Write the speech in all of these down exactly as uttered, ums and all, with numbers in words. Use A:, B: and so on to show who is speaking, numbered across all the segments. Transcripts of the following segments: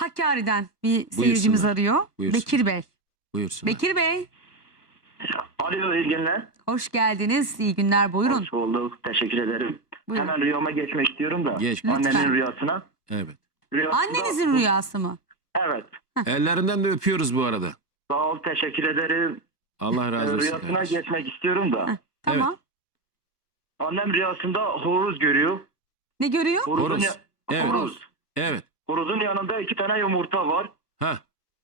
A: Hakkari'den bir seyircimiz
B: Buyursunlar.
A: arıyor.
B: Buyursunlar.
A: Bekir Bey.
B: Buyursunlar.
A: Bekir Bey,
C: Alo, iyi günler.
A: hoş geldiniz. İyi günler. Buyurun.
C: Hoş bulduk. Teşekkür ederim.
A: Buyurun.
C: Hemen rüyama geçmek istiyorum da.
B: Geç.
A: Lütfen.
C: Annemin rüyasına.
B: Evet.
C: Rüyasında-
A: Annenizin rüyası mı?
C: Evet.
B: Ellerinden de öpüyoruz bu arada.
C: Sağ ol, teşekkür ederim.
B: Allah razı
C: Ee,
B: olsun.
C: Rüyasına
B: kardeşim.
C: geçmek istiyorum da.
A: Heh, tamam.
C: Annem rüyasında horoz görüyor.
A: Ne görüyor?
C: Horozun,
B: Horoz.
C: ya-
B: Evet.
C: horoz.
B: Evet.
C: Horozun yanında iki tane yumurta var.
B: Ha.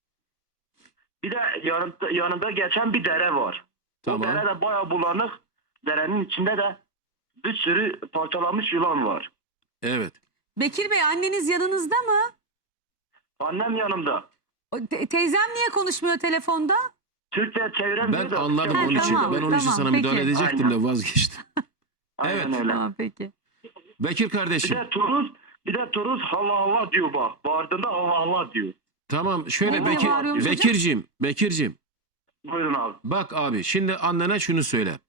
C: Bir de yanında, yanında geçen bir dere var. O dere
B: Tamam.
C: de bayağı bulanık. Derenin içinde de bir sürü parçalanmış yılan var.
B: Evet.
A: Bekir Bey, anneniz yanınızda mı?
C: Annem yanımda.
A: O te- teyzem niye konuşmuyor telefonda?
C: Türkçe çeviremiyor
B: Ben
C: da.
B: anladım
A: Ha,
B: onun için.
A: tamam,
B: Ben onun için
A: tamam,
B: sana
A: peki.
B: müdahale edecektim
C: Aynen.
B: de vazgeçtim.
C: Aynen
B: Evet.
C: öyle.
A: Tamam, peki.
B: Bekir
C: Bir
B: kardeşim.
C: de Turuz, bir de Turuz Allah Allah diyor bak. Bağırdığında Allah Allah diyor.
B: Tamam şöyle
A: Ne
B: Bekir,
A: bağırıyormuş hocam?
B: Bekir'cim. Bekir'cim.
C: Buyurun abi.
B: Bak abi şimdi annene şunu söyle.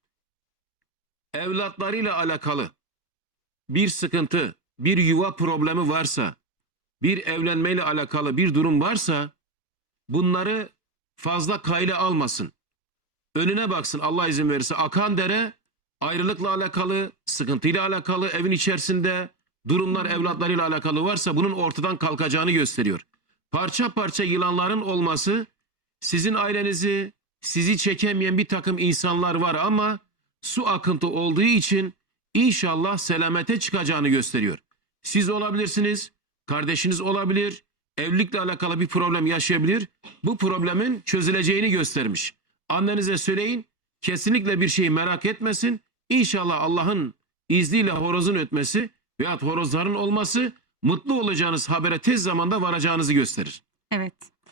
B: Evlatlarıyla alakalı bir sıkıntı, bir yuva problemi varsa, bir evlenmeyle alakalı bir durum varsa bunları fazla kayla almasın. Önüne baksın Allah izin verirse. Akan dere ayrılıkla alakalı, sıkıntıyla alakalı, evin içerisinde durumlar evlatlarıyla alakalı varsa bunun ortadan kalkacağını gösteriyor. Parça parça yılanların olması sizin ailenizi, sizi çekemeyen bir takım insanlar var ama su akıntı olduğu için inşallah selamete çıkacağını gösteriyor. Siz olabilirsiniz, kardeşiniz olabilir, evlilikle alakalı bir problem yaşayabilir. Bu problemin çözüleceğini göstermiş. Annenize söyleyin, kesinlikle bir şeyi merak etmesin. İnşallah Allah'ın izniyle horozun ötmesi veyahut horozların olması mutlu olacağınız habere tez zamanda varacağınızı gösterir.
A: Evet.